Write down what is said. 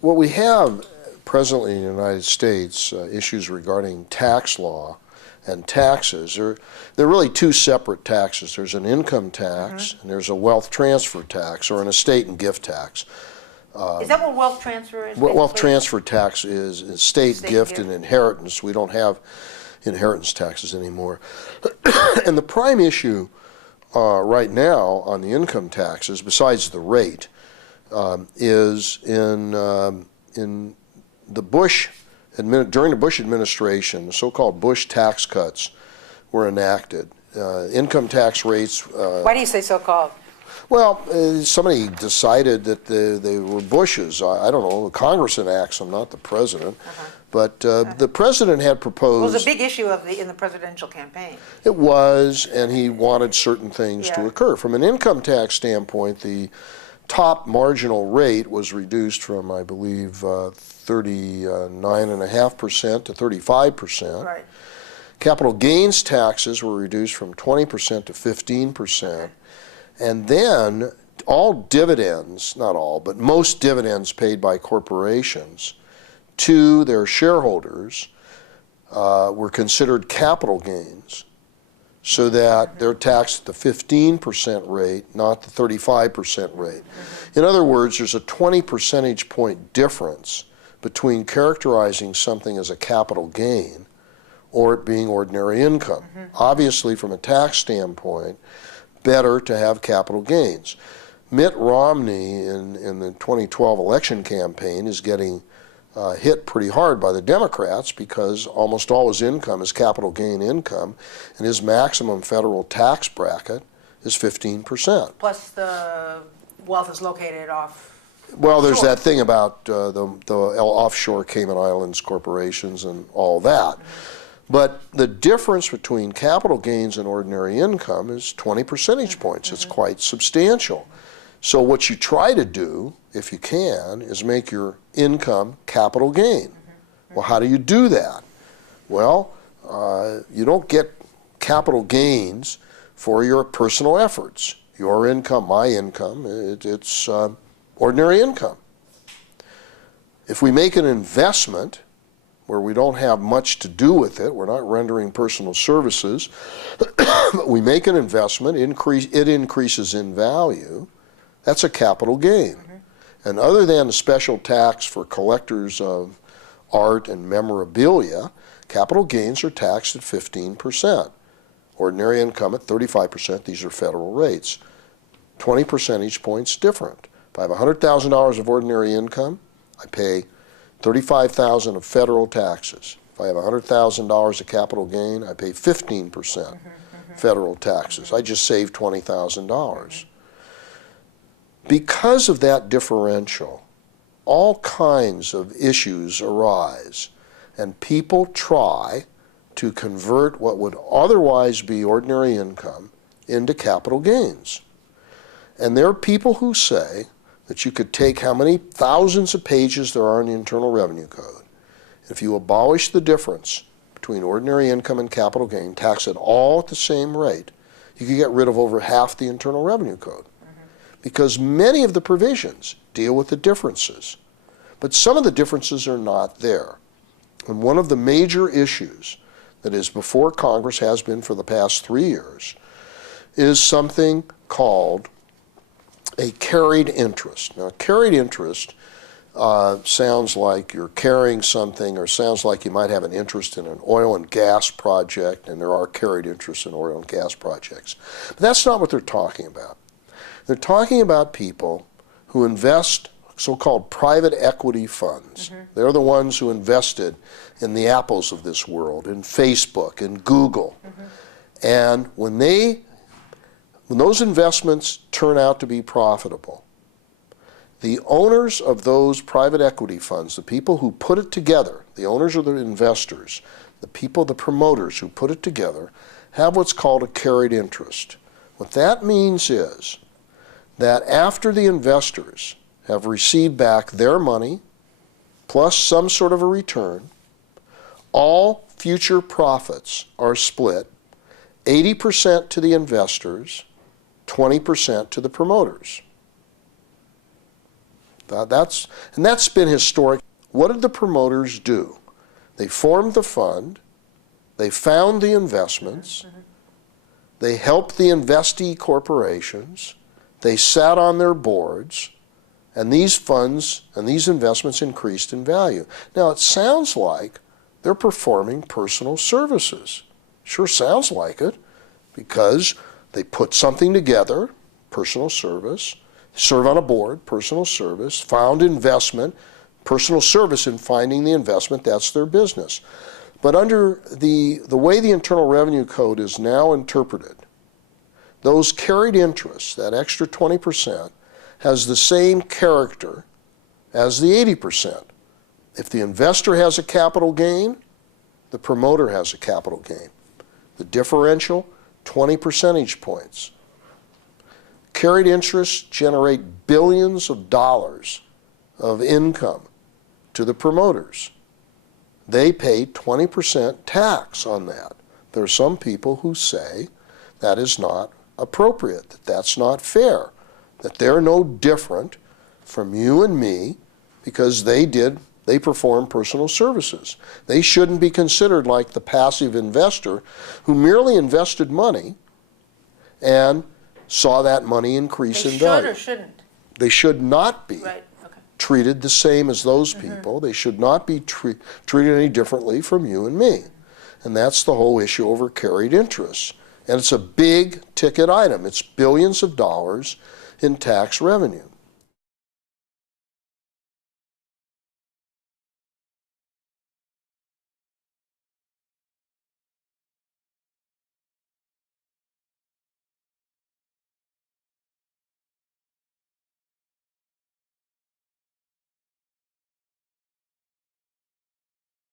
What we have presently in the United States, issues regarding tax law and taxes, they're really two separate taxes. There's an income tax and there's a wealth transfer tax, or an estate and gift tax. Is that what wealth transfer is? Wealth transfer tax is estate, gift, and inheritance. We don't have inheritance taxes anymore. And the prime issue right now on the income taxes, besides the rate, is in the during the Bush administration, the so-called Bush tax cuts were enacted. Income tax rates. Why do you say so-called? Well, somebody decided that they were Bush's. I don't know. Congress enacts them, not the president. But the president had proposed. It was a big issue in the presidential campaign. It was, and he wanted certain things to occur. From an income tax standpoint, the top marginal rate was reduced from, I believe, 39.5% to 35%. Right. Capital gains taxes were reduced from 20% to 15%. And then all dividends, not all, but most dividends paid by corporations to their shareholders were considered capital gains, so that they're taxed at the 15% rate, not the 35% rate. In other words, there's a 20 percentage point difference between characterizing something as a capital gain or it being ordinary income. Obviously, from a tax standpoint, better to have capital gains. Mitt Romney in the 2012 election campaign is getting hit pretty hard by the Democrats because almost all his income is capital gain income, and his maximum federal tax bracket is 15%. Plus the wealth is located off. Well, there's that thing about the offshore Cayman Islands corporations and all that. But the difference between capital gains and ordinary income is 20 percentage points. It's quite substantial. So what you try to do, if you can, is make your income capital gain. Well, how do you do that? Well, you don't get capital gains for your personal efforts. Your income, my income, it's ordinary income. If we make an investment where we don't have much to do with it, we're not rendering personal services, but we make an investment, it increases in value, that's a capital gain. And other than the special tax for collectors of art and memorabilia, capital gains are taxed at 15%. Ordinary income at 35%, these are federal rates. 20 percentage points different. If I have $100,000 of ordinary income, I pay $35,000 of federal taxes. If I have $100,000 of capital gain, I pay 15% federal taxes. I just saved $20,000. Because of that differential, all kinds of issues arise, and people try to convert what would otherwise be ordinary income into capital gains. And there are people who say that you could take how many thousands of pages there are in the Internal Revenue Code. If you abolish the difference between ordinary income and capital gain, tax it all at the same rate, you could get rid of over half the Internal Revenue Code. Because many of the provisions deal with the differences. But some of the differences are not there. And one of the major issues that is before Congress, has been for the past 3 years, is something called a carried interest. Now, carried interest sounds like you're carrying something, or sounds like you might have an interest in an oil and gas project, and there are carried interests in oil and gas projects. But that's not what they're talking about. They're talking about people who invest so-called private equity funds. They're the ones who invested in the Apples of this world, in Facebook, in Google. And when those investments turn out to be profitable, the owners of those private equity funds, the people who put it together, the owners or the investors, the people, the promoters who put it together, have what's called a carried interest. What that means is that after the investors have received back their money, plus some sort of a return, all future profits are split 80% to the investors, 20% to the promoters. And that's been historic. What did the promoters do? They formed the fund, they found the investments, they helped the investee corporations, they sat on their boards, and these funds and these investments increased in value. Now, it sounds like they're performing personal services. Sure sounds like it, because they put something together, personal service, serve on a board, personal service, found investment, personal service in finding the investment, that's their business. But under the way the Internal Revenue Code is now interpreted, those carried interests, that extra 20%, has the same character as the 80%. If the investor has a capital gain, the promoter has a capital gain. The differential, 20 percentage points. Carried interests generate billions of dollars of income to the promoters. They pay 20% tax on that. There are some people who say that is not appropriate, that that's not fair, that they're no different from you and me because they perform personal services. They shouldn't be considered like the passive investor who merely invested money and saw that money increase in value. They should or shouldn't? They should not be treated the same as those people. They should not be treated any differently from you and me. And that's the whole issue over carried interests. And it's a big ticket item. It's billions of dollars in tax revenue.